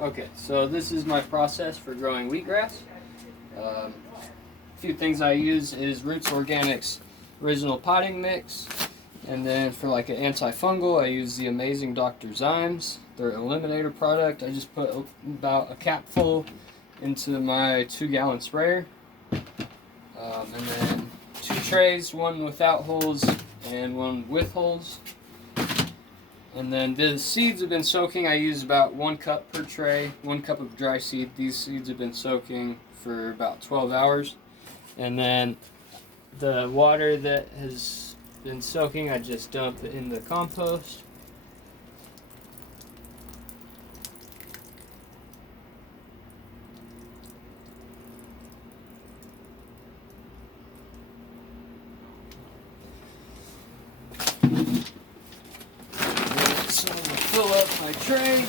Okay, so this is my process for growing wheatgrass. A few things I use is Roots Organics original potting mix, and then for like an antifungal I use the amazing Dr. Zymes, their eliminator product. I just put about a capful into my 2-gallon sprayer, and then 2 trays, one without holes and one with holes. And then the seeds have been soaking. I use about 1 cup per tray, 1 cup of dry seed. These seeds have been soaking for about 12 hours. And then the water that has been soaking, I just dump it in the compost. So I'm gonna fill up my tray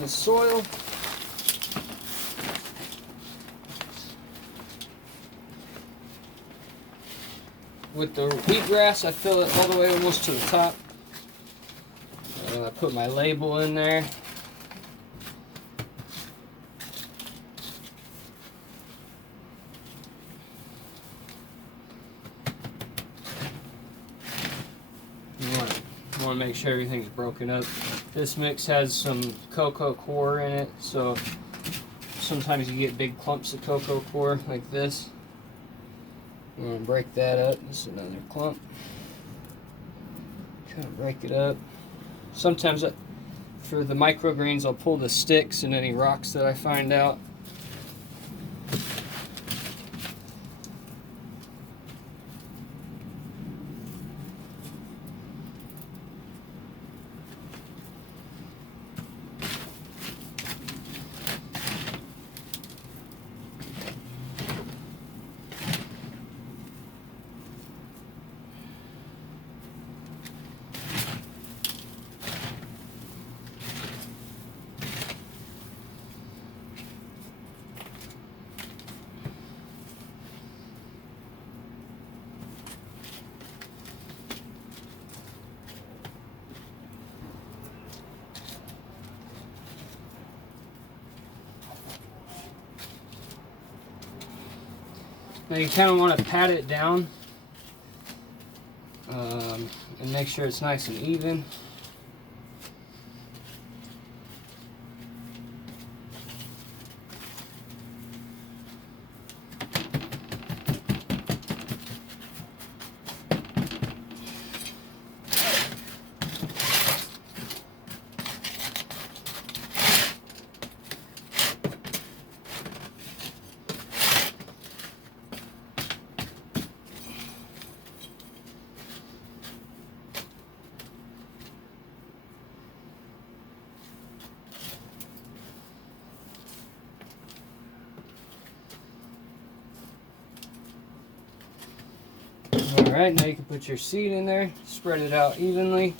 with soil. With the wheatgrass, I fill it all the way almost to the top. I put my label in there. You want to make sure everything's broken up. This mix has some cocoa coir in it, so sometimes you get big clumps of cocoa coir like this. I'm going to break that up. This is another clump. Kind of break it up. Sometimes for the microgreens, I'll pull the sticks and any rocks that I find out. Now you kind of want to pat it down and make sure it's nice and even. Alright, now you can put your seed in there, spread it out evenly.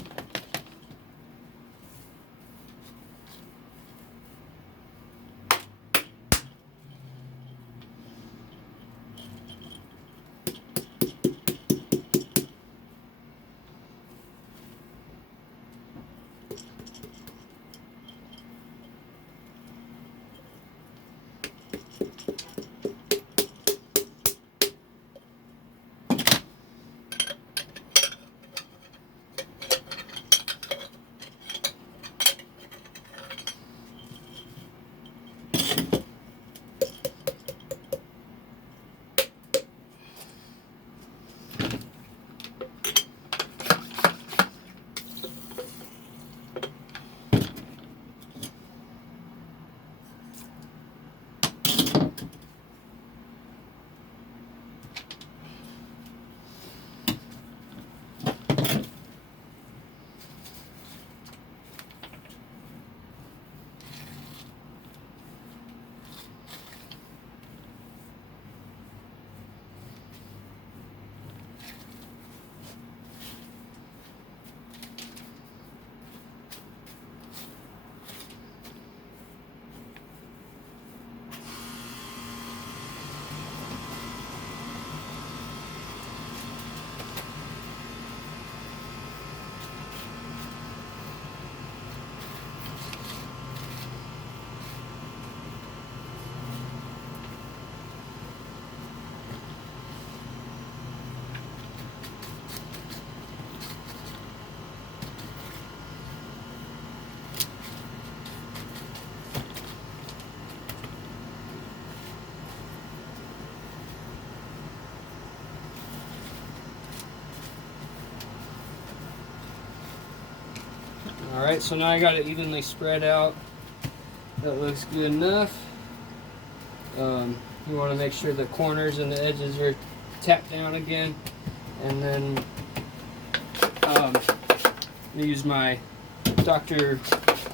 Alright, so now I got it evenly spread out. That looks good enough. You want to make sure the corners and the edges are tapped down again. And then use my Dr.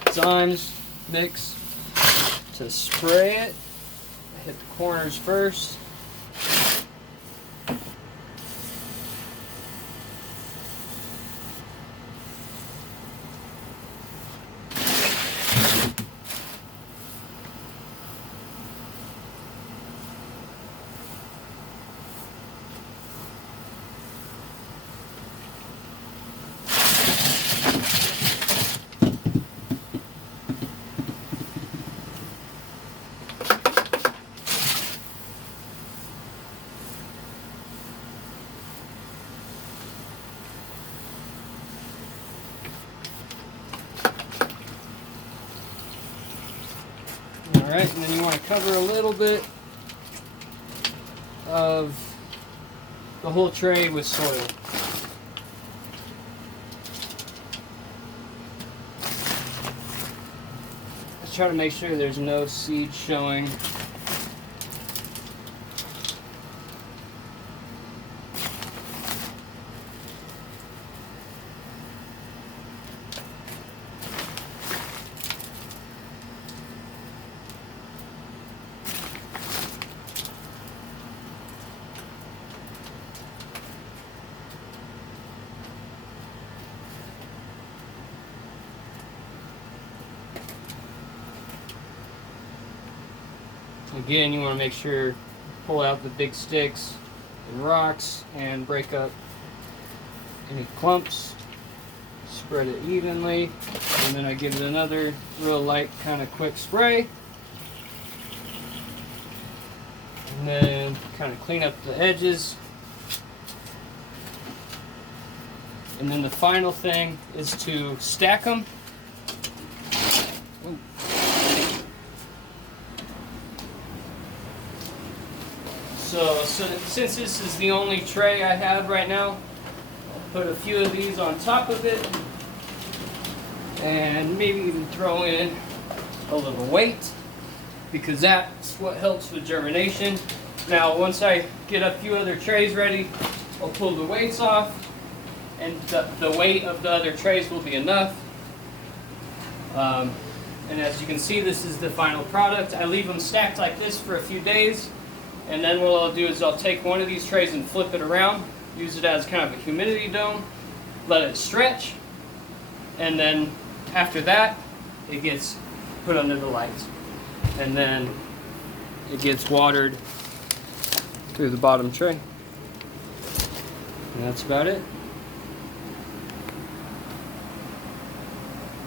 Zymes mix to spray it. Hit the corners first. Alright, and then you want to cover a little bit of the whole tray with soil. Let's try to make sure there's no seed showing. Again, you want to make sure pull out the big sticks and rocks and break up any clumps. Spread it evenly, and then I give it another real light kind of quick spray. And then kind of clean up the edges. And then the final thing is to stack them. So since this is the only tray I have right now, I'll put a few of these on top of it, and maybe even throw in a little weight, because that's what helps with germination. Now once I get a few other trays ready, I'll pull the weights off, and the weight of the other trays will be enough. And as you can see, this is the final product. I leave them stacked like this for a few days. And then what I'll do is I'll take one of these trays and flip it around, use it as kind of a humidity dome, let it stretch, and then after that, it gets put under the lights. And then it gets watered through the bottom tray. And that's about it.